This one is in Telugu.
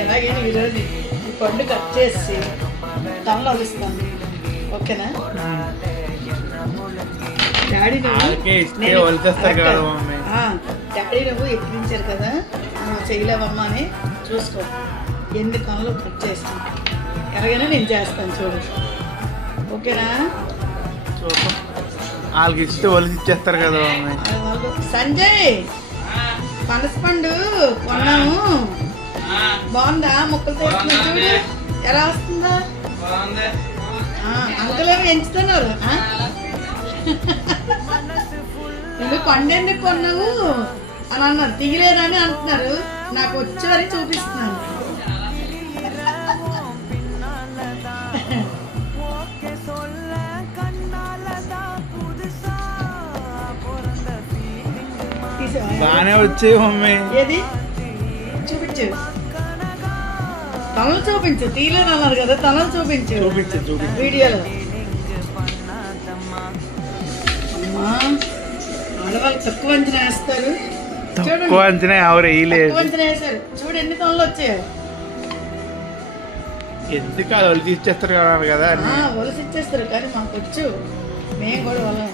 ఎలాగైనా ఈరోజు ఈ పండు కట్ చేసి తనలో వలుస్తాను. ఓకేనా? డాడీ డాడీ నువ్వు ఎక్కించారు కదా, నువ్వు చేయలేవమ్మా అని చూసుకో. ఎన్ని తనలో కట్ చేస్తాను, ఎలాగైనా నేను చేస్తాను చూడు. ఓకేనా? వాళ్ళకి ఇస్తే వాళ్ళకి ఇచ్చేస్తారు కదా. సంజయ్ పనస పండు కొన్నాము, బాగుందా? ముక్కలు తెస్తున్నా చూడు, ఎలా వస్తుందా? అంకుల్ ఏమో ఎంచుతున్నారు. నువ్వు పండు ఎందుకు కొన్నావు అని అన్నారు, దిగలేదని అంటున్నారు. నాకు వచ్చేవని చూపిస్తున్నాను. బాగానే వచ్చే మమ్మీ. ఏది చూపించు, తనలు చూపించు. తీయలేని అన్నారు కదా, తనలు చూపించు వీడియోలో. అమ్మా ఆడవాళ్ళు తక్కువ అంచనా వేస్తారు. తక్కువ అంచనా ఎవరు వేయలేదు. తక్కువ అంచనా వేశారు. చూడు ఎన్ని తనలు వచ్చాయో. ఎందుకు వాళ్ళు ఒలిచి ఇచ్చేస్తారు కదా. ఒలిసి ఇచ్చేస్తారు కానీ మాకు వచ్చు, మేము కూడా వాళ్ళం.